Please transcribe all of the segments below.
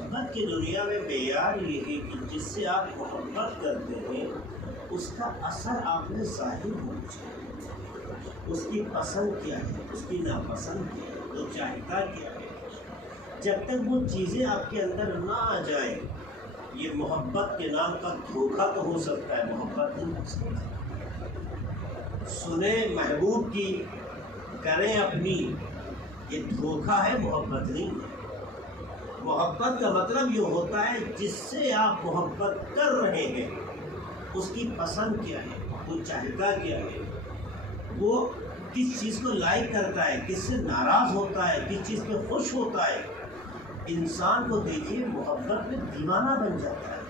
محبت کی دنیا میں معیار یہ ہے کہ جس سے آپ محبت کرتے ہیں اس کا اثر آپ میں ظاہر ہونا چاہیے. اس کی پسند کیا ہے، اس کی ناپسند کیا ہے، وہ چاہتا کیا ہے. جب تک وہ چیزیں آپ کے اندر نہ آ جائیں، یہ محبت کے نام کا دھوکہ تو ہو سکتا ہے، محبت نہیں ہو سکتا. سنیں محبوب کی، کریں اپنی، یہ دھوکہ ہے، محبت نہیں ہے. محبت کا مطلب یہ ہوتا ہے جس سے آپ محبت کر رہے ہیں اس کی پسند کیا ہے، وہ چاہتا کیا ہے، وہ کس چیز کو لائک کرتا ہے، کس سے ناراض ہوتا ہے، کس چیز پہ خوش ہوتا ہے. انسان کو دیکھیے محبت میں دیوانہ بن جاتا ہے.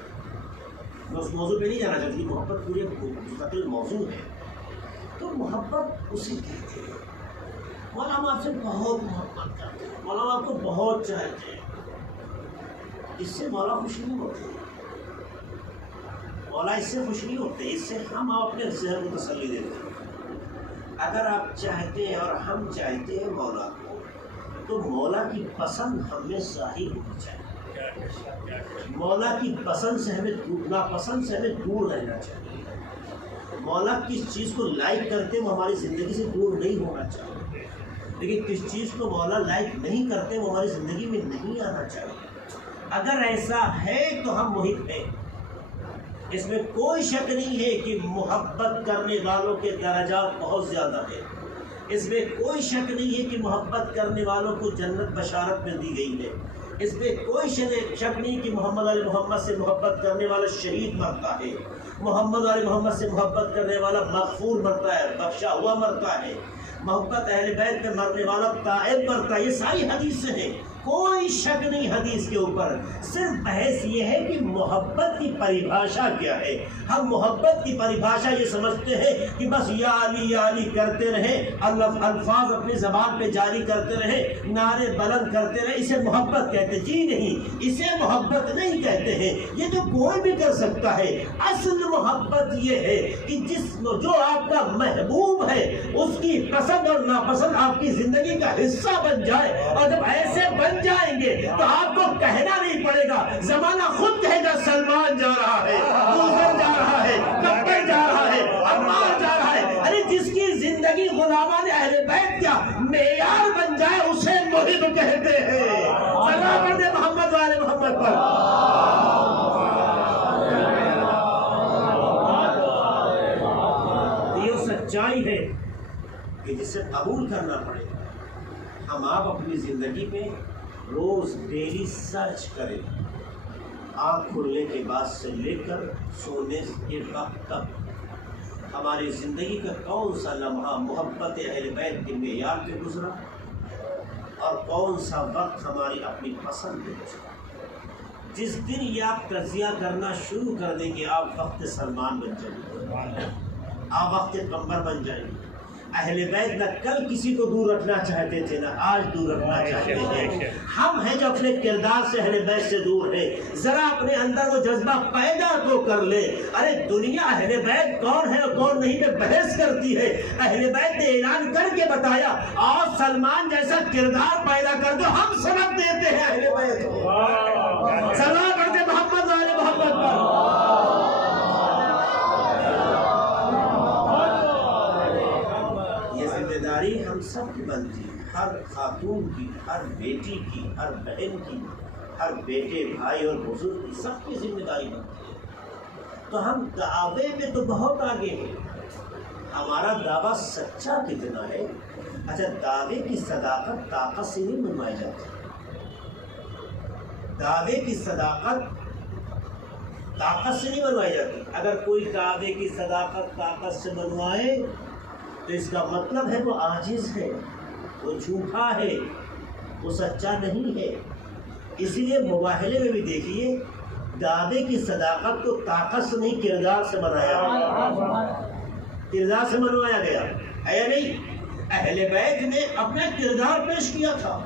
میں اس موضوع پہ نہیں جانا چاہتی، محبت پورے مستقل موضوع ہے. تو محبت اسے کہتے ہیں. مولا ہم آپ سے بہت محبت کرتے ہیں، مولا ہم آپ کو بہت چاہتے ہیں. اس سے مولا خوش نہیں ہوتے، مولا اس سے خوش نہیں ہوتے. اس سے ہم اپنے ذہن کو تسلی دیتے ہیں. اگر آپ چاہتے ہیں اور ہم چاہتے ہیں مولا کو، تو مولا کی پسند ہم میں ظاہر ہونی چاہیے. مولا کی پسند سے ہمیں ناپسند سے ہمیں دور رہنا چاہیے. مولا کس چیز کو لائک کرتے وہ ہماری زندگی سے دور نہیں ہونا چاہیے، لیکن کس چیز کو مولا لائک نہیں کرتے وہ ہماری زندگی میں نہیں آنا چاہیے. اگر ایسا ہے تو ہم محب ہیں. اس میں کوئی شک نہیں ہے کہ محبت کرنے والوں کے درجات بہت زیادہ ہیں. اس میں کوئی شک نہیں ہے کہ محبت کرنے والوں کو جنت بشارت میں دی گئی ہے. اس میں کوئی شک نہیں کہ محمد علی محمد سے محبت کرنے والا شہید مرتا ہے، محمد علی محمد سے محبت کرنے والا مغفور مرتا ہے، بخشا ہوا مرتا ہے. محبت اہل بیت میں مرنے والا تائب مرتا ہے. یہ ساری حدیثیں ہیں، کوئی شک نہیں حدیث کے اوپر. صرف بحث یہ ہے کہ محبت کی پریبھاشا کیا ہے. ہم محبت کی پریبھاشا یہ سمجھتے ہیں کہ بس یا علی کرتے رہیں، الفاظ اپنی زبان پہ جاری کرتے رہیں، نعرے بلند کرتے رہیں، اسے محبت کہتے ہیں. جی نہیں، اسے محبت نہیں کہتے ہیں. یہ تو کوئی بھی کر سکتا ہے. اصل محبت یہ ہے کہ جو آپ کا محبوب ہے اس کی پسند اور ناپسند آپ کی زندگی کا حصہ بن جائے. اور جب ایسے بن جائیں گے تو آپ کو کہنا نہیں پڑے گا. زمانہ خود کہے گا سلمان جا رہا ہے، موسیٰ جا رہا ہے، کبیر جا رہا ہے، عمار جا رہا ہے. ارے جس کی زندگی غلامان اہل بیت کا معیار بن جائے اسے محب کہتے ہیں. سلام پڑھتے محمد والے محمد پر. یہ سچائی ہے کہ جسے قبول کرنا پڑے گا. ہم آپ اپنی زندگی میں روز ڈیلی سرچ کریں، آنکھ کھلنے کے بعد سے لے کر سونے کے وقت تک ہماری زندگی کا کون سا لمحہ محبت اہل بیت کے معیار پہ گزرا اور کون سا وقت ہماری اپنی پسند پہ گزرا. جس دن یہ آپ تجزیہ کرنا شروع کر دیں گے آپ وقت سلمان بن جائیں گے، آپ وقت قمر بن جائیں گے. اہل بیت نہ کل کسی کو دور رکھنا چاہتے تھے، نہ آج دور رکھنا چاہتے ہیں. ہم ہیں جو اپنے کردار سے اہل بیت سے دور ہیں. ذرا اپنے اندر وہ جذبہ پیدا تو کر لے. ارے دنیا اہل بیت کون ہے اور کون نہیں پہ بحث کرتی ہے. اہل بیت نے اعلان کر کے بتایا اور سلمان جیسا کردار پیدا کر دو. ہم سبق دیتے ہیں اہل بیت کو. سلام پڑھتے محمد والے محمد پر. ہم سب کی بنتی ہے، ہر خاتون کی، ہر بیٹی کی، ہر بہن کی، ہر بیٹے بھائی اور بزرگ کی، سب کی ذمہ داری بنتی ہے. تو ہم دعوے میں تو بہت آگے ہیں. ہمارا دعویٰ سچا کتنا ہے؟ اچھا، دعوے کی صداقت طاقت سے نہیں بنوائی جاتی. دعوے کی صداقت طاقت سے نہیں بنوائی جاتی. اگر کوئی دعوے کی صداقت طاقت سے بنوائے تو اس کا مطلب ہے وہ عاجز ہے، وہ جھوٹا ہے، وہ سچا نہیں ہے. اسی لیے مباہلے میں بھی دیکھیے دعوے کی صداقت کو طاقت سے نہیں کردار سے بنایا گیا، کردار سے بنوایا گیا ہے. نہیں، اہل بیت نے اپنا کردار پیش کیا تھا،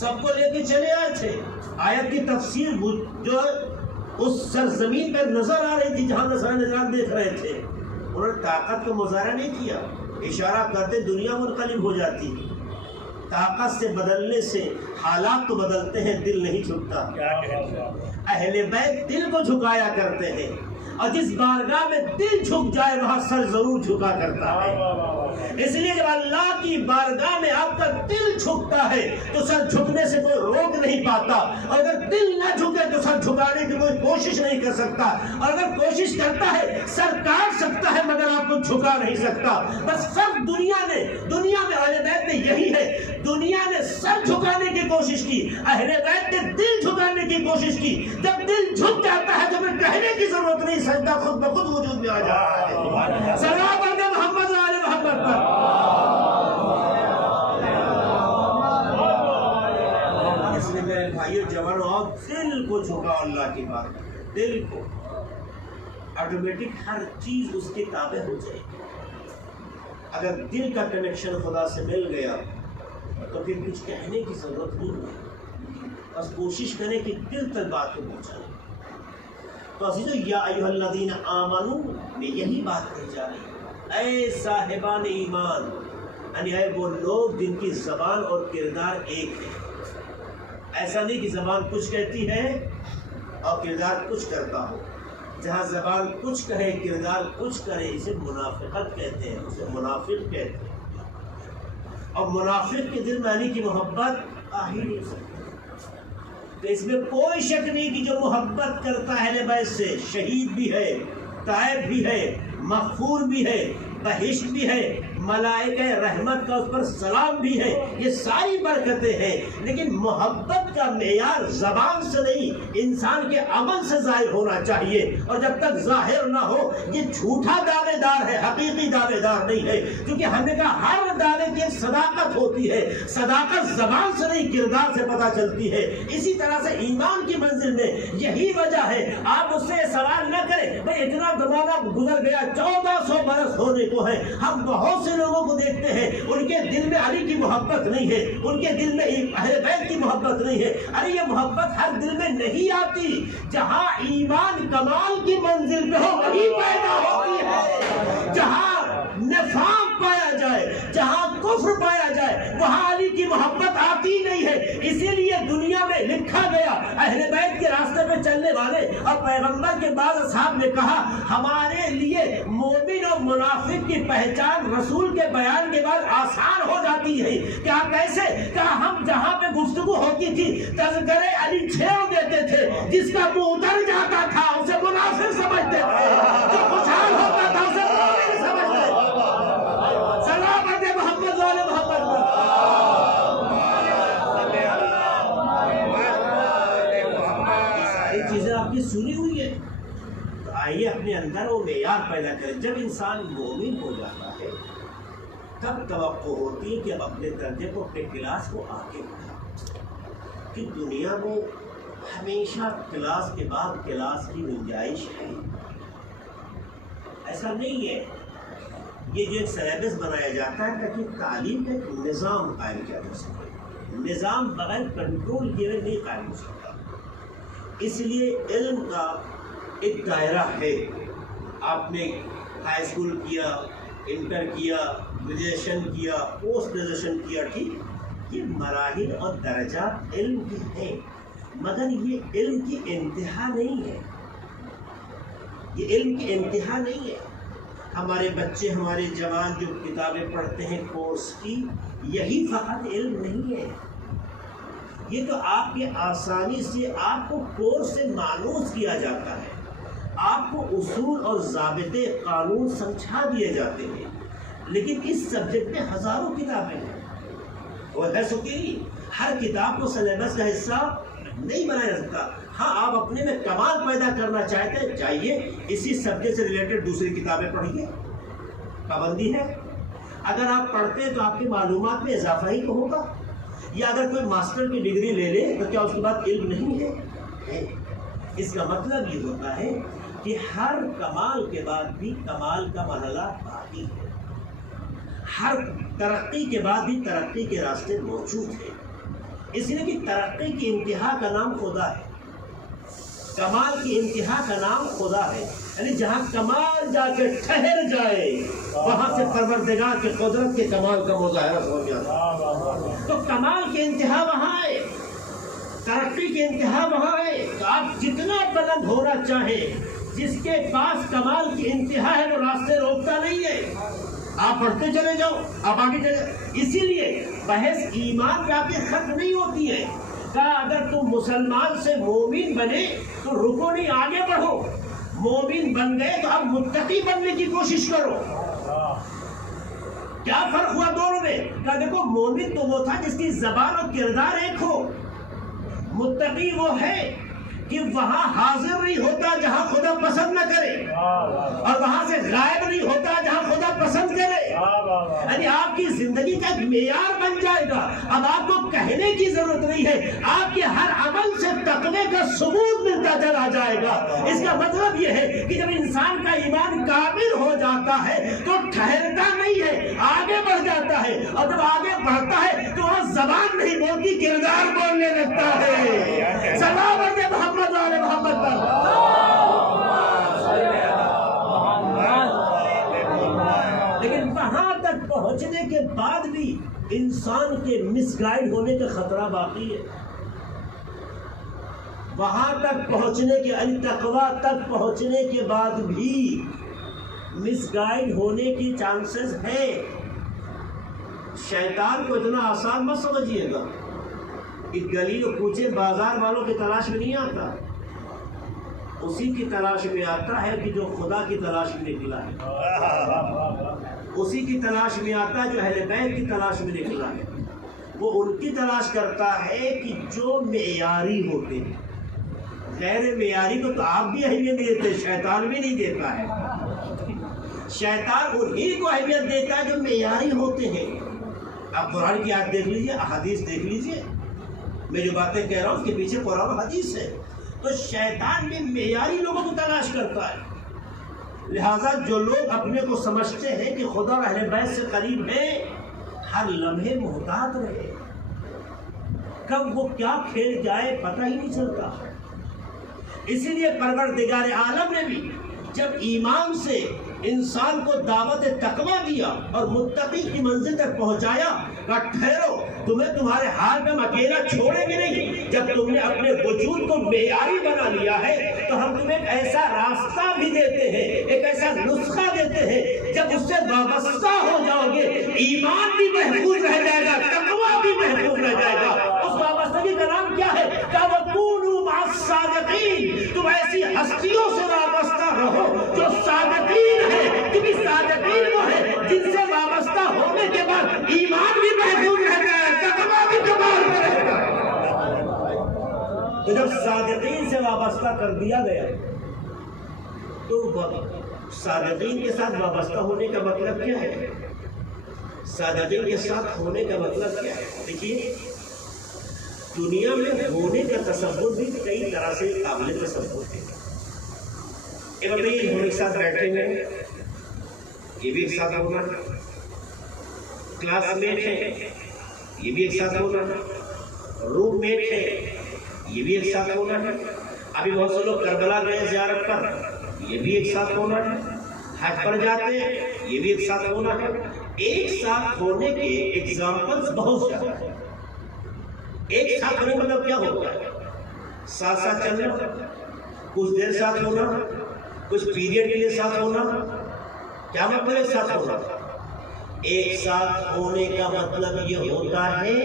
سب کو لے کے چلے آئے تھے. آیت کی تفسیر جو اس سرزمین پر نظر آ رہی تھی جہاں نظران دیکھ رہے تھے، انہوں نے طاقت کا مظاہرہ نہیں کیا. اشارہ کرتے دنیا منقلب ہو جاتی. طاقت سے بدلنے سے حالات تو بدلتے ہیں، دل نہیں جھکتا۔ اہل بیت دل کو جھکایا کرتے ہیں، اور جس بارگاہ میں دل جھک جائے وہاں سر ضرور جھکا کرتا ہے۔ اس لیے جب اللہ کی بارگاہ میں آپ کا دل جھکتا ہے تو سر جھکنے سے کوئی روک نہیں پاتا، اور اگر دل نہ جھکے تو سر جھکانے کی کوئی کوشش نہیں کر سکتا، اور اگر کوشش کرتا ہے سر کاٹ سکتا ہے مگر آپ کو جھکا نہیں سکتا۔ بس فرق دنیا میں اہل بیت میں یہی ہے، دنیا نے سر جھکانے کی کوشش کی، اہل بیت نے دل جھکانے کی کوشش کی۔ جب دل جھک جاتا ہے تو پھر کہنے کی ضرورت نہیں، سجدہ خود بخود وجود میں آ جاتا ہے۔ سلام علیہ محمد و آل محمد پر۔ اس لیے میرے بھائیو جوانو، اور دل کو جھکاؤ اللہ کی بات، دل کو، آٹومیٹک ہر چیز اس کے تابع ہو جائے گی۔ اگر دل کا کنیکشن خدا سے مل گیا تو پھر کچھ کہنے کی ضرورت نہیں ہے، بس کوشش کریں کہ دل تک بات کو پہنچائیں۔ تو عزیزو، یا ایھا الذین آمنو میں یہی بات کہی جا رہی ہے، اے صاحبان ایمان، یعنی اے وہ لوگ جن کی زبان اور کردار ایک ہے۔ ایسا نہیں کہ زبان کچھ کہتی ہے اور کردار کچھ کرتا ہو۔ جہاں زبان کچھ کہے کردار کچھ کرے اسے منافقت کہتے ہیں، اسے منافق کہتے ہیں۔ اور منافق کے دل میں یعنی کہ محبت آ ہی نہیں سکتی۔ تو اس میں کوئی شک نہیں کہ جو محبت کرتا ہے اہل بیت سے، شہید بھی ہے، تائب بھی ہے، مغفور بھی ہے، بہشت بھی ہے، ملائکہ رحمت کا اس پر سلام بھی ہے، یہ ساری برکتیں ہیں۔ لیکن محبت کا معیار زبان سے نہیں، انسان کے عمل سے ظاہر ہونا چاہیے، اور جب تک ظاہر نہ ہو یہ جھوٹا دعوے دار ہے، حقیقی دعوے دار نہیں ہے۔ کیونکہ ہم نے کہا ہر دعوے کی ایک صداقت ہوتی ہے، صداقت زبان سے نہیں کردار سے پتہ چلتی ہے۔ اسی طرح سے ایمان کی منزل میں یہی وجہ ہے۔ آپ اس سے سوال نہ کریں بھائی اتنا زمانہ گزر گیا، 1400 برس ہونے کو ہے، ہم بہت سے لوگوں کو دیکھتے ہیں ان کے دل میں علی کی محبت نہیں ہے، ان کے دل میں اہل بیت کی محبت نہیں ہے۔ ارے یہ محبت ہر دل میں نہیں آتی، جہاں ایمان کمال کی منزل پہ ہو وہی پیدا ہوتی ہے۔ جہاں نفاق پایا جائے، جہاں کفر پایا جائے، وہاں علی کی محبت آتی نہیں ہے۔ اسی لیے دنیا میں لکھا گیا اہل بیت کے راستے پہ چلنے والے اور پیغمبر کے بعض اصحاب نے کہا ہمارے لیے مومن اور منافق کی پہچان رسول کے بیان کے بعد آسان ہو جاتی ہے۔ کیا کیسے؟ کہا ہم جہاں پہ گفتگو ہوتی تھی تذکرے علی چھیڑ دیتے تھے، جس کا منہ اتر جاتا تھا اسے منافق سمجھتے تھے، جو خوشحال ہوتا تھا اسے مومن سمجھتے تھے۔ سلام علیہ محمد والے محمد پر۔ ساری چیزیں آپ کی سنی ہوئی ہے، تو آئیے اپنے اندر وہ معیار پیدا کریں۔ جب انسان مومن ہو جاتا ہے تب توقع ہوتی ہے کہ اب اپنے درجے کو، اپنے کلاس کو آگے بڑھائیں۔ کہ دنیا میں ہمیشہ کلاس کے بعد کلاس کی گنجائش ہے، ایسا نہیں ہے۔ یہ جو ایک سلیبس بنایا جاتا ہے تاکہ تعلیم کا ایک نظام قائم کیا جا سکے، نظام بغیر کنٹرول کیے ہوئے نہیں قائم ہو سکتا۔ اس لیے علم کا ایک دائرہ ہے۔ آپ نے ہائی اسکول کیا، انٹر کیا، گریجویشن کیا، پوسٹ گریجویشن کیا، ٹھیک، یہ مراحل اور درجات علم کی ہیں، مگر یہ علم کی انتہا نہیں ہے، یہ علم کی انتہا نہیں ہے۔ ہمارے بچے، ہمارے جوان جو کتابیں پڑھتے ہیں کورس کی، یہی فقط علم نہیں ہے۔ یہ تو آپ کے آسانی سے آپ کو کورس سے مانوس کیا جاتا ہے، آپ کو اصول اور ضابطے قانون سمجھا دیے جاتے ہیں، لیکن اس سبجیکٹ میں ہزاروں کتابیں ہیں۔ اور ہے سکیری ہر کتاب کو سلیبس کا حصہ نہیں بنایا جا سکتا۔ ہاں آپ اپنے میں کمال پیدا کرنا چاہتے ہیں، جائیے اسی سبجیکٹ سے ریلیٹڈ دوسری کتابیں پڑھیے، پابندی ہے۔ اگر آپ پڑھتے ہیں تو آپ کی معلومات میں اضافہ ہی تو ہوگا۔ یا اگر کوئی ماسٹر کی ڈگری لے لے تو کیا اس کے بعد علم نہیں ہے؟ اس کا مطلب یہ ہوتا ہے کہ ہر کمال کے بعد بھی کمال کا مرحلہ باقی ہے، ہر ترقی کے بعد بھی ترقی کے راستے موجود ہیں۔ اس لیے کہ ترقی کی انتہا کا نام خدا ہے، کمال کی انتہا کا نام خدا ہے، یعنی جہاں کمال جا کے ٹھہر جائے وہاں سے پروردگار کے قدرت کے کمال کا مظاہرہ ہو جاتا ہے۔ تو کمال کی انتہا وہاں ہے، ترقی کی انتہا وہاں ہے. تو آپ جتنا بلند ہونا چاہیں، جس کے پاس کمال کی انتہا ہے وہ راستے روکتا نہیں ہے. آپ بڑھتے چلے جاؤ، آپ آگے چلے جاؤ. اسی لیے بحث ایمان پہ آپ کی ختم نہیں ہوتی ہے. کہا اگر تم مسلمان سے مومن بنے تو رکو نہیں، آگے بڑھو. مومن بن گئے تو اب متقی بننے کی کوشش کرو. کیا فرق ہوا دونوں میں؟ کہا دیکھو مومن تو وہ تھا جس کی زبان اور کردار ایک ہو. متقی وہ ہے کہ وہاں حاضر نہیں ہوتا جہاں خدا پسند نہ کرے، اور وہاں سے غائب نہیں ہوتا جہاں خدا پسند کرے. یعنی آپ کی زندگی کا ایک معیار بن جائے گا. اب آپ کو کہنے کی ضرورت نہیں ہے، آپ کے ہر عمل سے تقوی کا ثبوت ملتا چلا جائے گا. اس کا مطلب یہ ہے کہ جب انسان کا ایمان کامل ہو جاتا ہے تو ٹھہرتا نہیں ہے، آگے بڑھ جاتا ہے. اور جب آگے بڑھتا ہے تو وہ زبان نہیں بولتی، کردار بولنے لگتا ہے. سلام علیہ محمد والے محمد پر. لیکن وہاں تک پہنچنے کے بعد بھی انسان کے مس گائیڈ ہونے کا خطرہ باقی ہے. وہاں تک پہنچنے کے تقویٰ تک پہنچنے کے بعد بھی مس گائیڈ ہونے کی چانسز ہے. شیطان کو اتنا آسان مت سمجھیے گا. ایک گلی و کوچے بازار والوں کی تلاش میں نہیں آتا، اسی کی تلاش میں آتا ہے کہ جو خدا کی تلاش میں نکلا ہے. اسی کی تلاش میں آتا ہے جو اہل بیت کی تلاش میں نکلا ہے. وہ ان کی تلاش کرتا ہے کہ جو معیاری ہوتے ہیں. غیر معیاری کو تو آپ بھی اہمیت دیتے، شیطان بھی نہیں دیتا ہے. شیطان انہی کو اہمیت دیتا ہے جو معیاری ہوتے ہیں. آپ قرآن کی آیت دیکھ لیجئے، احادیث دیکھ لیجئے. میں جو باتیں کہہ رہا ہوں اس کے پیچھے قرآن و حدیث ہے. تو شیطان بھی معیاری لوگوں کو تلاش کرتا ہے. لہٰذا جو لوگ اپنے کو سمجھتے ہیں کہ خدا اور اہل بیت سے قریب ہیں، ہر لمحے محتاط رہے. کب وہ کیا کھیل جائے پتہ ہی نہیں چلتا. اسی لیے پروردگار عالم نے بھی جب ایمان سے انسان کو دعوت تقویٰ دیا اور متقی کی منزل تک پہنچایا، کہا ٹھہرو، تمہیں تمہارے حال میں ہم اکیلا چھوڑیں گے نہیں. جب تم نے اپنے وجود کو معیاری بنا لیا ہے تو ہم تمہیں ایک ایسا راستہ بھی دیتے ہیں، ایک ایسا نسخہ دیتے ہیں. جب اس سے وابستہ ہو جاؤ گے ایمان بھی محفوظ رہ جائے گا، تقویٰ بھی محفوظ رہ جائے گا. اس وابستگی کا نام کیا ہے؟ کہ وَكُونُوا مَعَ الصَّادِقِينَ. تم ایسی ہستیوں سے وابستہ رہو جو صادقین ہے، کیونکہ صادقین وہ ہے جن سے وابستہ ہونے کے بعد ایمان بھی محفوظ رہ جائے، تقویٰ بھی کمال میں رہے گا. تو جب صادقین سے وابستہ کر دیا گیا تو صادقین کے ساتھ وابستہ ہونے کا مطلب کیا ہے؟ صادقین کے ساتھ ہونے کا مطلب کیا ہے؟ دیکھیے دنیا میں ہونے کا تصور بھی کئی طرح سے قابل تصور ہے. ہم ایک ساتھ بیٹھے ہیں، یہ بھی ایک ساتھ ہونا ہے. کلاس میٹ ہے، یہ بھی ایک ساتھ ہونا ہے. روم میٹ ہے، یہ بھی ایک ساتھ ہونا ہے. ابھی بہت سے لوگ کربلا گئے زیارت پر، یہ بھی ایک ساتھ ہونا ہے. حج پر جاتے ہیں، یہ بھی ایک ساتھ ہونا ہے. ایک ساتھ ہونے کے ایگزامپلس بہت زیادہ ہیں. ایک ساتھ ہونے کا مطلب کیا ہوتا ہے؟ ساتھ ساتھ چلنا، کچھ دیر ساتھ ہونا، کچھ پیریڈ کے لیے ساتھ ہونا. کیا مطلب ایک ساتھ ہونا؟ ایک ساتھ ہونے کا مطلب یہ ہوتا ہے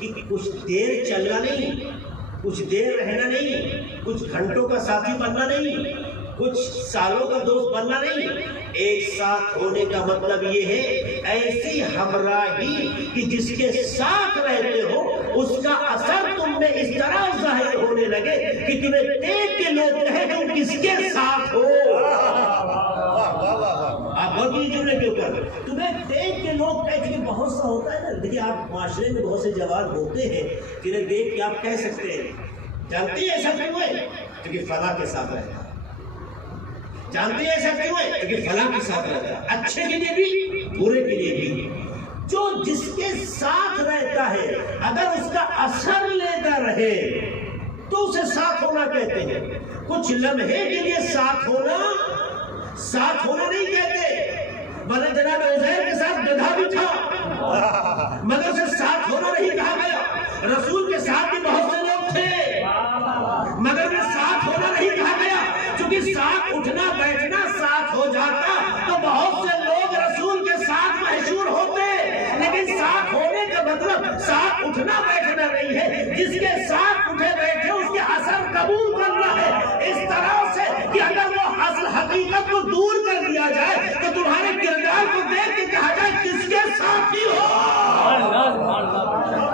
کہ کچھ دیر چلنا نہیں، کچھ دیر رہنا نہیں، کچھ گھنٹوں کا ساتھی بننا نہیں، کچھ سالوں کا دوست بننا نہیں. ایک ساتھ ہونے کا مطلب یہ ہے ایسی ہمراہی کہ جس کے ساتھ رہتے ہو اس کا اثر تم میں اس طرح ظاہر ہونے لگے کہ تمہیں دیکھ کے لوگ کہیں تم کس کے ساتھ ہو. آپ بہت ہی جملے کے اوپر تمہیں دیکھ کے لوگ کہیں، بہت سا ہوتا ہے نا. دیکھیے آپ معاشرے میں بہت سے جوان ہوتے ہیں جنہیں دیکھ کے آپ کہہ سکتے ہیں جانتے ہیں ایسا کیوں ہے؟ کیونکہ فلاں کے ساتھ رہتا ہے. جانتے ہیں ایسا کیوں ہے؟ کیونکہ فلاں کے ساتھ رہتا ہے. اچھے کے لیے بھی برے کے لیے بھی. جو جس کے ساتھ رہتا ہے اگر اس کا اثر لیتا رہے تو اسے ساتھ ہونا کہتے ہیں. کچھ لمحے کے لیے ساتھ ہونا نہیں کہتے. ورنہ جناب عزیر کے ساتھ گدھا بھی تھا مگر اسے ساتھ ہونا نہیں رسول کے ساتھ بھی بہت سے لوگ تھے مگر میں ساتھ ہونا نہیں کہا گیا، چونکہ ساتھ اٹھنا بیٹھنا ساتھ ہو جاتا تو بہت سے لوگ رسول کے ساتھ محشور ہوتے، لیکن ساتھ ہونے کا مطلب ساتھ اٹھنا بیٹھنا نہیں ہے، جس کے ساتھ اٹھے بیٹھے اس کے اثر قبول کرنا ہے، اس طرح سے کہ اگر وہ اصل حقیقت کو دور کر دیا جائے تو تمہارے کردار کو دیکھ کے کہا جائے کس کے ساتھ ہی ہو۔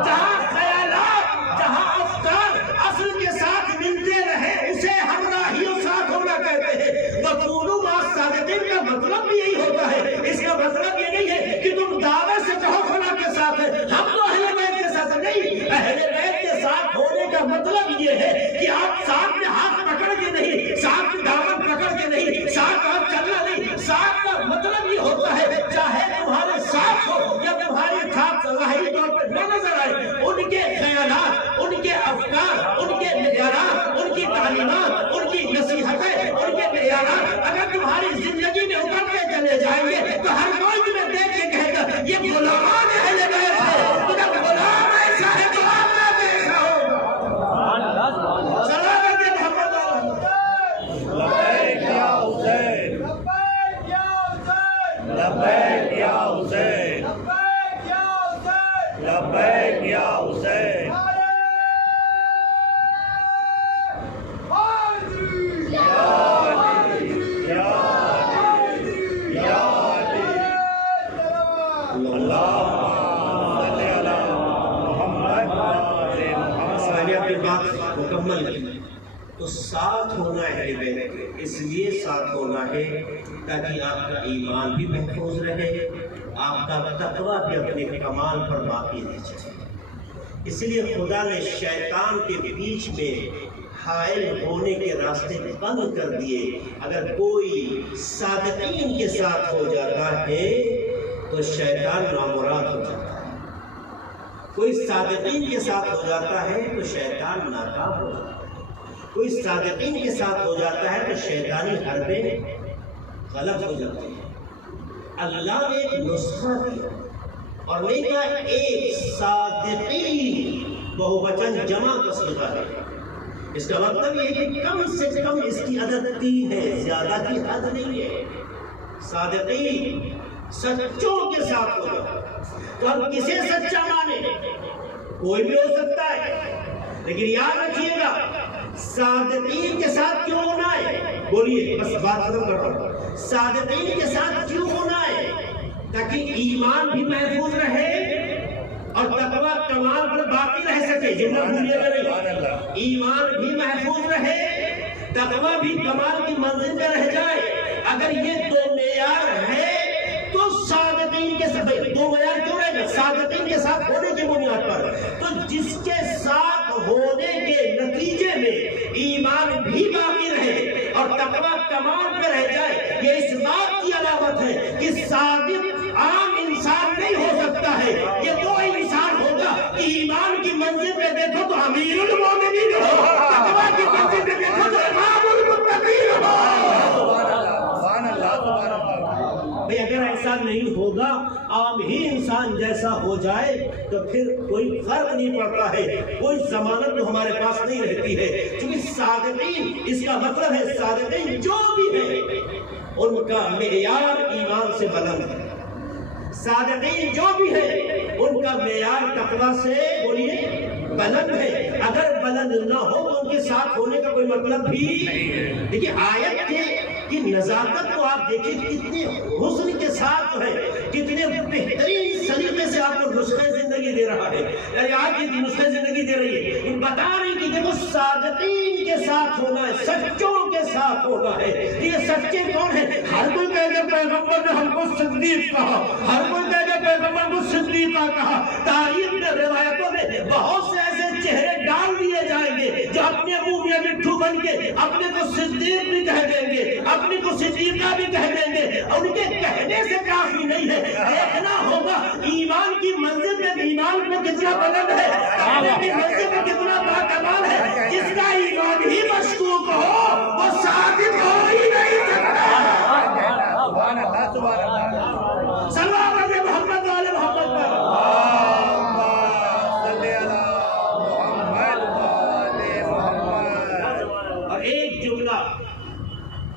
جہاں خیالات جہاں افکار اصل کے ساتھ ملتے رہے اسے ہمراہیوں ساتھ ہونا کہتے ہیں۔ وَقُولُوا مَعَ الصَّادِقِينَ کا مطلب بھی یہی ہوتا ہے، اس کا مطلب یہ نہیں ہے کہ تم دعوے سے کہو فلاں کے ساتھ ہے ہم تو اہل بیت کے ساتھ نہیں، اہل بیت کے ساتھ ہونے کا مطلب یہ ہے کہ آپ ساتھ میں ہاتھ پکڑ کے نہیں، ساتھ میں دامن پکڑ کے نہیں، ساتھ آپ چلنا نہیں، ساتھ کا مطلب یہ ہوتا ہے چاہے تمہارے ساتھ ہو یا تمہاری ساتھ ظاہری طور پر نہ نظر آئے، ان کے خیالات، ان کے افکار، ان کے نظریات، ان کی تعلیمات، ان کی نصیحتیں، ان کے معیارات اگر تمہاری زندگی میں اترتے چلے جائیں گے تو ہر کوئی تمہیں دیکھ کے کہے گا یہ غلامان اہل بیت ہے، تو جب غلام ایسا ہے تو آپ نہ ایسا ہوگا۔ سلامت محمد لبیک یا حسین، لبیک یا حسین، لبیک یا حسین، مکمل تو ساتھ ہونا ہے اس لیے ساتھ ہونا ہے تاکہ آپ کا ایمان بھی محفوظ رہے، آپ کا تقویٰ بھی اپنے کمال پر باقی رہ جائے۔ اس لیے خدا نے شیطان کے بیچ میں حائل ہونے کے راستے بند کر دیے۔ اگر کوئی صادقین کے ساتھ ہو جاتا ہے تو شیطان نامراد ہو جاتا ہے، کوئی صادقین کے ساتھ ہو جاتا ہے تو شیطان ناکام ہو جاتا ہے، کوئی صادقین کے ساتھ ہو جاتا ہے تو شیطانی حربیں غلط ہو جاتی ہیں۔ اللہ نے ایک نسخہ دیا اور نہیں کہا ایک صادقین بہووچن جمع کا صیغہ ہے، اس کا مطلب یہ ہے کہ کم سے کم اس کی عدد 3 ہے، زیادہ کی حد نہیں ہے۔ صادقین سچوں کے ساتھ ہو جاتا تو ہم کسے سچا مانے؟ کوئی بھی ہو سکتا ہے، لیکن یاد رکھیے گا صادقین کے ساتھ کیوں ہونا ہے؟ بولیے، بس بات ختم کر رہا ہوں۔ صادقین کے ساتھ کیوں ہونا ہے؟ تاکہ ایمان بھی محفوظ رہے اور تقویٰ کمال پر باقی رہ سکے، جنہیں بھولیے گا نہیں، ایمان بھی محفوظ رہے، تقویٰ بھی کمال کی منزل پہ رہ جائے۔ اگر یہ دو معیار ہے تو صادقین کے ساتھ، دو معیار کیوں رہے گا؟ صادقین کے ساتھ ہونے کی بنیاد پر، تو جس کے ساتھ ہونے کے نتیجے میں ایمان بھی باقی رہے اور تقویٰ کمال پہ رہ جائے، یہ اس بات کی علامت ہے کہ صادق عام انسان نہیں ہو سکتا ہے، یہ وہ انسان ہوگا کہ ایمان کی منزل پہ دیکھو تو امیر المومنین ہو، تقویٰ کی منزل پہ دیکھو تو امام المتقین ہو۔ بھئی اگر ایسا نہیں ہوگا، عام ہی انسان جیسا ہو جائے تو پھر کوئی فرق نہیں پڑتا ہے، کوئی ضمانت تو ہمارے پاس نہیں رہتی ہے، کیونکہ صادقین اس کا مطلب ہے صادقین جو بھی ہیں ان کا معیار ایمان سے بلند ہے، صادقین جو بھی ہیں ان کا معیار تقویٰ سے بولیے بلند ہے۔ اگر بلند نہ ہو تو ان کے ساتھ ہونے کا کوئی مطلب بھی دیکھیے آیت کی نزاکت کو آپ دیکھیں کتنے حسن کے ساتھ جو ہے، کتنے بہترین سلیقے سے آپ کو نسخہ زندگی دے رہا ہے، یعنی آج یہ نسخہ زندگی دے رہی ہے، بتا رہی کہ دیکھو صادقین کے ساتھ ہونا ہے، سچوں کے ساتھ ہونا ہے۔ یہ سچے کون ہیں؟ ہر کوئی کہے گا پیغمبر نے ہم کو صدیق کہا، ہر کوئی کہے گا پیغمبر کو صدیقہ کہا۔ تاریخ میں روایتوں میں بہت سے ایسے چہرے ڈال دیے جائیں گے جو اپنے منہ میں مٹھو بن کے اپنے کو صدیق بھی کہہ دیں گے، اپنے کو صدیقہ بھی کہہ دیں گے، اور ان کے کہنے سے کافی نہیں ہے، دیکھنا ہوگا ایمان کی منزل میں ایمان میں کتنا بلند ہے، ایمان کی منزل میں کتنا باکمال ہے۔ جس کا ایمان ہی مشکوک ہو وہ صادق ہو ہی نہیں سکتا۔ صلی اللہ علیہ محمد والے محمد پر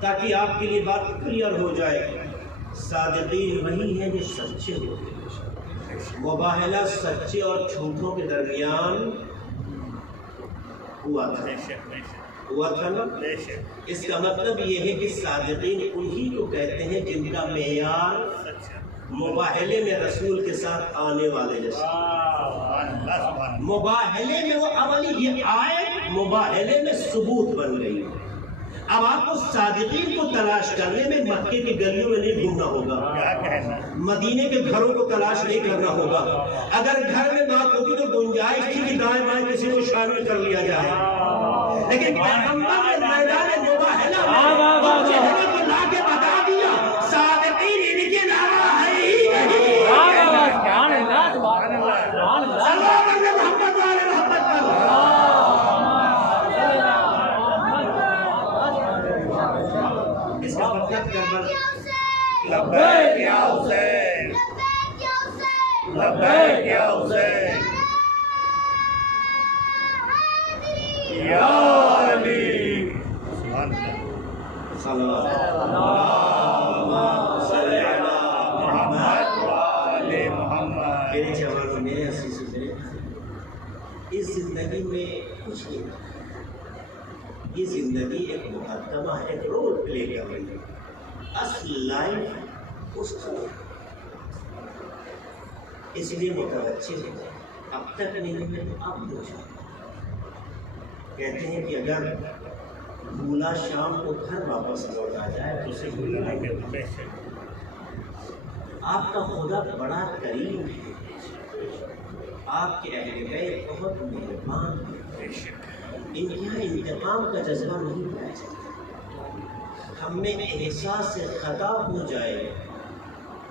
تاکہ آپ کے لیے بات کلیئر ہو جائے. صادقین وہی ہیں جو سچے ہوتے ہیں. مباہلہ سچے اور جھوٹوں کے درمیان ہوا تھا نا. اس کا مطلب یہ ہے کہ صادقین انہی کو کہتے ہیں جن کا معیار مباہلے میں رسول کے ساتھ آنے والے جیسے. مباہلے میں وہ اولی یہ آئے، مباہلے میں ثبوت بن گئی. اب آپ کو صادقین کو تلاش کرنے میں مکے کی گلیوں میں نہیں گھومنا ہوگا، مدینے کے گھروں کو تلاش نہیں کرنا ہوگا. اگر گھر میں بات ہوتی تو گنجائش تھی کہ دائیں بائیں کسی کو شامل کر لیا جائے، لیکن پیغمبر نے میدان مباہلہ میں چہرے کو لا کے بتا دیا صادقین ان کے علاوہ ہے ہی نہیں. محمد والے محمد اس کا مطلب لبیک یا حسین، لبیک یا حسین، یا علی. صلی محمد. میرے جوانوں، میرے عزیزوں، میرے اس زندگی میں کچھ نہیں. یہ زندگی ایک مقدمہ ہے، ایک رول پلے کر رہی ہے. اصل لائف اس کو اس لیے متوجہ ہے. اب تک نہیں ہے تو اب پوچھو. کہتے ہیں کہ اگر بھولا شام کو گھر واپس لوٹ آ جائے تو اسے بھولا نہیں. آپ کا خدا بڑا کریم ہے، آپ کے اہل بیت بہت مہربان ہیں. ان کے یہاں انتقام کا جذبہ نہیں پایا جاتا. ہم میں احساس سے خطا ہو جائے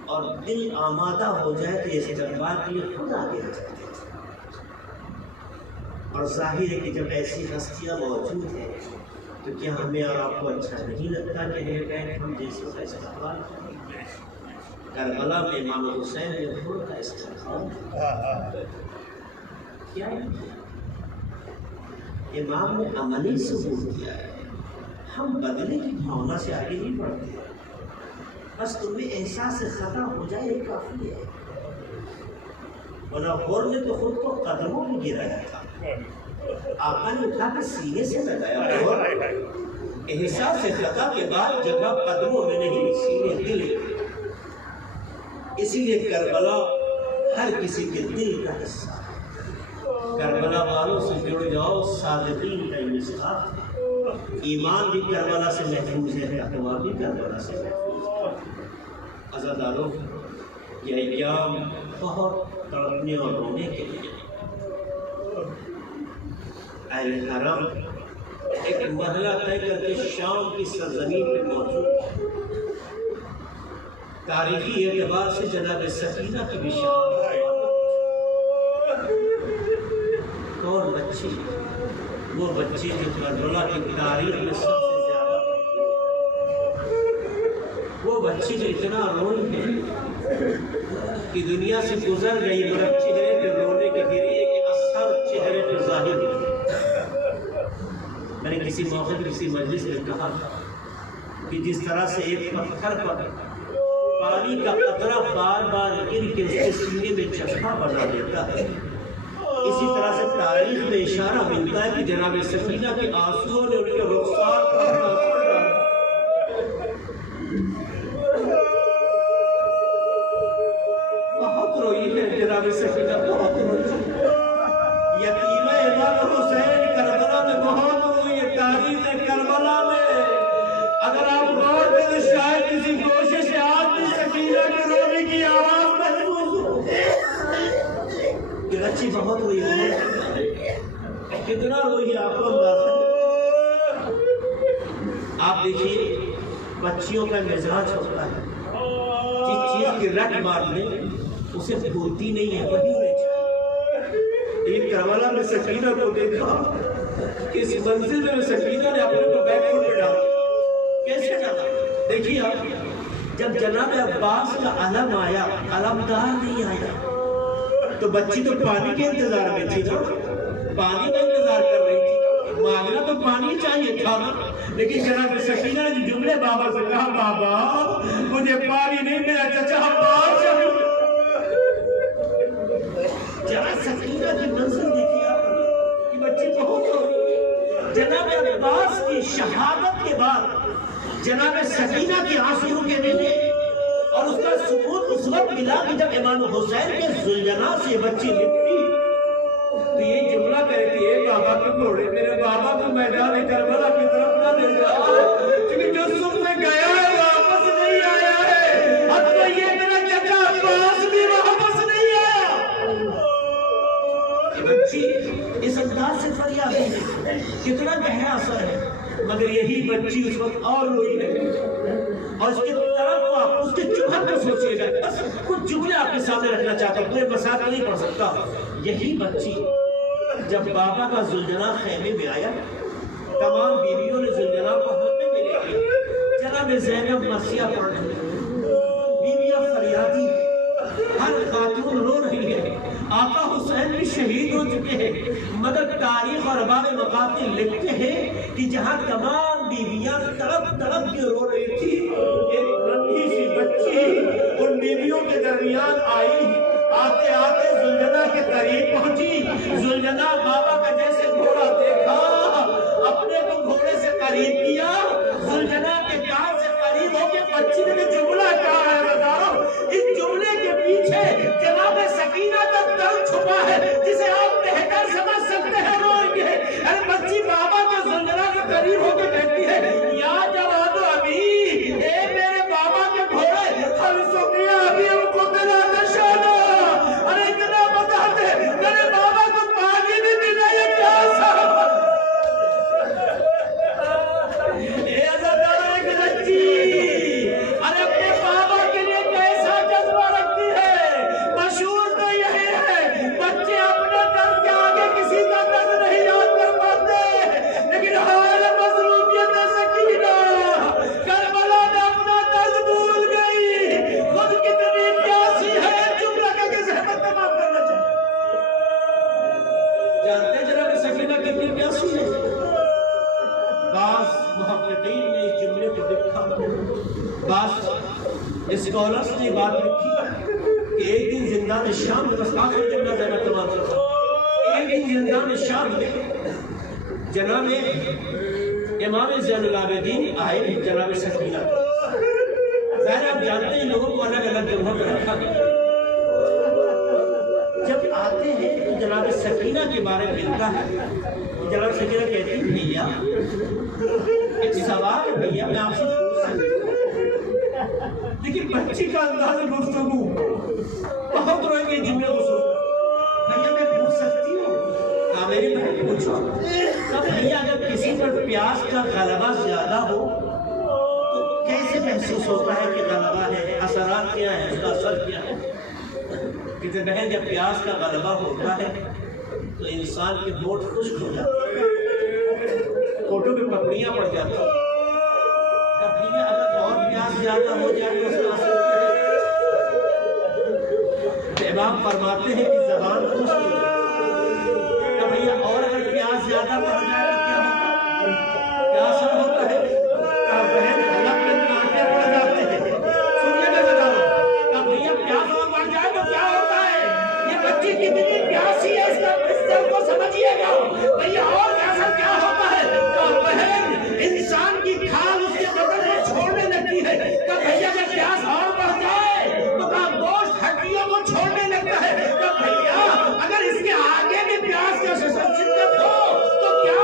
اور دل آمادہ ہو جائے تو استقبال کے لیے خود آگے آ جاتے ہیں. اور ظاہر ہے کہ جب ایسی ہستیاں موجود ہیں تو کیا ہمیں اور آپ کو اچھا نہیں لگتا کہ اہل بیت ہم جیسے کا استقبال کریں؟ کربلا میں امام حسین نے خود کا استقبال کیا امام نے عملی ثبوت کیا ہے. ہم بدلے کی بھاونا سے آگے نہیں بڑھتے، بس تمہیں احساس سے خطا ہو جائے یہ کافی ہے. غور نے تو خود کو قدموں میں گرایا تھا، آقا نے اٹھا کے سینے سے لگایا. اور احساس سے خطا کے بعد جگہ قدموں میں نہیں، سینے دل. اسی لیے کربلا ہر کسی کے دل کا حصہ ہے. کربلا والوں سے جڑ جاؤ، صادقین کا یہ ساتھ ہے. ایمان بھی کربلا سے محفوظ ہے، تقویٰ بھی کربلا سے محفوظ ہے. عزادارو، یہ ایام بہت تڑپنے اور رونے کے لیے. اہل حرم ایک مرحلہ طے کر کے شام کی سرزمین پہ موجود ہے. تاریخی اعتبار سے جناب سکینہ کی بھی شان ہے. کون بچے؟ وہ بچے جو کربلا کی تاریخ میں سب سے زیادہ، وہ بچے جو اتنا روئی ہے کہ دنیا سے گزر گئی مگر چہرے پہ رونے کے گریے کے اثر چہرے پہ ظاہر ہے. میں نے کسی موقع کسی مجلس میں کہا تھا کہ جس طرح سے ایک پتھر پر پانی کا قطرہ بار بار گر کے اس کے سینے میں چشمہ بنا دیتا ہے، اسی طرح سے تاریخ میں اشارہ ملتا ہے کہ جناب سکینہ کے آنسوؤں نے ان کے رخسار پر اثر ڈالا. بہت روئی ہے جناب سکینہ، بہت روئی. یتیمہ امام حسین کربلا میں بہت روئی ہے. تاریخ کربلا میں اگر آپ غور کریں شاید کسی گوشے سے آج بھی سکینہ کے رونے کی آواز محسوس ہو. کہ بچی بہت روئی ہے، کتنا روئی ہے آپ کو اندازہ. آپ دیکھیے بچیوں کا مزاج ہوتا ہے، جس چیز کی رٹ مار لیں اسے بھولتی نہیں ہے، وہی ہونے چاہیے. ایک کربلا میں سکینہ کو دیکھا کہ اس منزل میں سکینہ نے اپنے کو بیک فٹ پہ ڈالا. کیسے ڈالا؟ دیکھیے آپ، جب جناب عباس کا علم آیا، علمدار نہیں آیا، تو بچی تو پانی کے انتظار میں تھی نا، پانی کا انتظار کر رہی تھی. مانگنا تو پانی چاہیے تھا نا، لیکن جناب سکینہ نے جو جملے بابا سے کہا، بابا مجھے پانی نہیں میرا چچا پانی چاہیے۔ جناب سکینہ کی منزل دیکھیے آپ، یہ بچی بہت ہو جناب عباس کی شہادت کے بعد جناب سکینہ کی آنسو کے ملے اور اس کا ثبوت اس وقت ملا کہ جب امام حسین کے زلجنا سے بچی لپٹی تو یہ جملہ کہتی ہے، بابا کے گھوڑے میرے بابا کو میدان کربلا کی طرف نہ لے جاؤ، کیونکہ جو سب سے گیا ہے واپس نہیں آیا ہے، اب تو یہ میرا چچا عباس بھی واپس نہیں آیا۔ یہ بچی اس انداز سے فریاد ہے، کتنا گہرا اثر ہے، مگر یہی بچی اس وقت اور روئی ہے اور اس کے طرف آپ اس کے چوہر پر سوچئے گا۔ بس کچھ جملے آپ کے سامنے رکھنا چاہتا ہوں، پورے مسائل نہیں پڑھ سکتا۔ یہی بچی جب بابا کا زلجنا خیمے میں آیا، تمام بیویوں نے زلجنا کو ہاتھ میں لے لیا، جناب زینب مرثیہ پڑھ رہی ہے، بیویاں فریادی، ہر خاتون رو رہی ہے، آقا حسین بھی شہید ہو چکے ہیں، مگر تاریخ اور باب مقاتل لکھتے ہیں کہ جہاں تمام بیویاں تڑپ تڑپ کے رو رہی تھی، ایک ننھی سی بچی ان بیویوں کے درمیان آئی، آتے آتے زلجنا کے قریب پہنچی، زلجنا بابا کا جیسے گھوڑا دیکھا، اپنے کو گھوڑے سے قریب کیا، زلجنا کے کان سے قریب ہو کے بچی نے جملہ کہا ہے، بتاؤ اس جملے کے پیچھے جناب سکینہ کا درد چھپا ہے جسے آپ بہتر سمجھ سکتے ہیں۔ روئیں گے ارے بچی بابا کو زلجنا کے قریب ہو کے کہتی ہے، یا جواد ابھی اے میرے بابا کے گھوڑے، ہم سکینہ ابھی ان کو تیرا نشانہ، ارے اتنا بتا دے میرے بابا کو پانی بھی ملا یہ پیاسا۔ اے عزتدار ایک بچی ارے اپنے بابا کے لیے کیسا جذبہ رکھتی ہے، مشہور تو یہی ہے بچے اپنے درد کے آگے کسی کا درد نہیں یاد کر پاتے، لیکن حال مظلومیت سکینہ کربلا میں اپنا درد بھول گئی، خود کتنی پیاسی ہے، جملہ کا کہ زحمت تمام کرنا چاہتے۔ جانتے ہیں جناب سکینہ کتنی پیاسی ہے؟ بعض محققین نے اس جملے کو لکھا، بعض اسکالرز نے بات لکھی کہ ایک دن زندان شام میں، بس آخر جملہ زینب تمام کرتا، ایک دن زندان شام میں جناب امام زین العابدین آئے جناب سکینہ، ظاہر آپ جانتے ہیں لوگوں کو الگ الگ جگہوں پر رکھا گیا، جب آتے ہیں تو جناب سکینہ کے بارے میں ملتا ہے، جناب سکینہ کہتی ہیں بھیا ایک سوال ہے بھیا میں آپ سے پوچھ سکتی ہوں، لیکن بچی کا انداز گفتگو بہت روئیں گے جملے کو سن، بھیا میں پوچھ سکتی ہوں؟ کہا میری بہن پوچھو۔ کہا بھیا اگر کسی پر پیاس کا غلبہ زیادہ ہو تو کیسے محسوس ہوتا ہے کہ غلبہ ہے، اثرات کیا ہے، اس کا اثر کیا ہے؟ کہتے بہن جب پیاس کا غلبہ ہوتا ہے تو انسان کے ہونٹ خشک ہو جاتے ہیں، ہونٹوں پہ پپڑیاں پڑ جاتی ہیں، کبھی اگر اور پیاس زیادہ ہو جائے تو اس کا اثر کیا ہے؟ امام فرماتے ہیں کہ زبان خشک ہو جاتی ہے، کبھی اور اگر پیاس زیادہ بڑھ جائے تو کیا ہوتا ہے؟ کیا اثر ہوتا ہے؟ کہا بہن حلق میں کانٹے پڑ جاتے ہیں، سنیے میں بتا رہا ہوں، کہا بھیا پیاس اور بڑھ جائے تو کیا ہوتا ہے؟ یہ بچی کتنی پیاسی ہے، اس کا مستر کو سمجھیے گا بھیا، اور اثر کیا ہوتا ہے؟ کہا بہن انسان کی کھال اس کے بدن میں چھوڑنے لگتی ہے، کہا بھیا اگر پیاس اور بڑھ جائے تو کہا گوشت ہڈیوں کو چھوڑنے لگتا ہے، کہا بھیا اگر اس کے آگے بھی پیاس کا شدت ہو تو کیا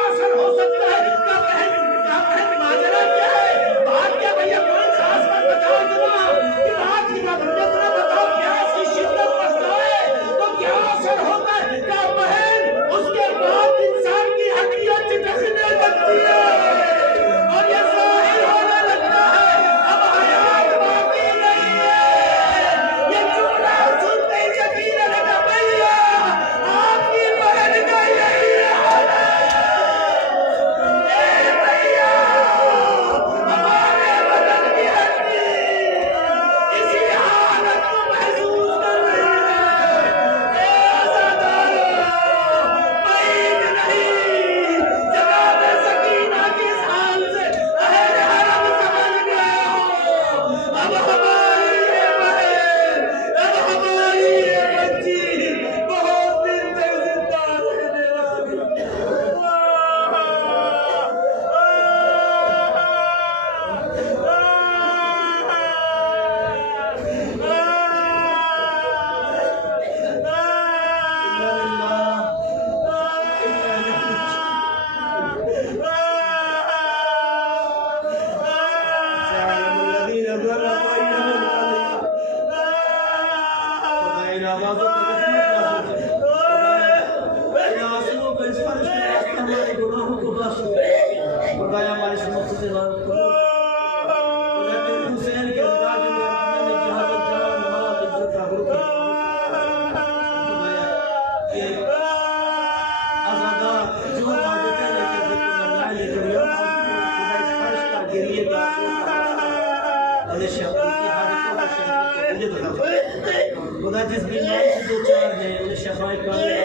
خدا جس بیماری سے دو چار ہیں انہیں شفائے کاملہ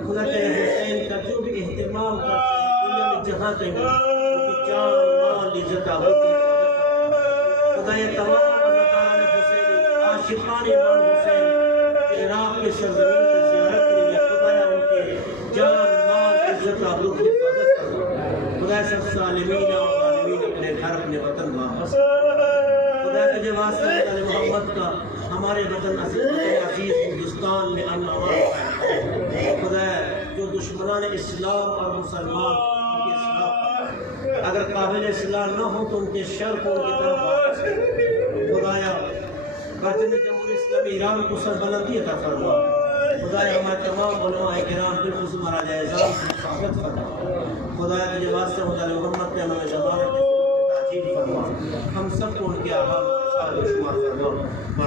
خدا تیرے حسین کا جو بھی اہتمام کرتے ہیں دنیا میں جہاں کہیں ان کی جان مال عزت آبادی خدا یہ تمام ازاداران حسین عاشقان امام حسین عراق کے سرزمین کی زیارت کے لیے خدایا ان کے جان مال عزت آبادی کی حفاظت کرو خدا سب ظالمین اور ظالمین اپنے گھر اپنے وطن واپس خدا کے واسطے خدا محمد کا ہمارے وطن عزیز ہندوستان میں امن امان خدا جو دشمنان اسلام اور مسلمان ان کے اصلاح اگر قابل اصلاح نہ ہو تو ان کے شر کو ان کی طرف واپس خدایا برطانوی جمہوریہ اسلامی ایران کو سربلندی عطا فرما خدایا ہمارے تمام علماء کرام بالخصوص مہاراجہ اعظام کی حفاظت فرما خدایا تجھے واسطے خدا محمد کے ہمیں زمانے کے تاجیل فرما ہم سب کو ان کے اعمال شمار فرما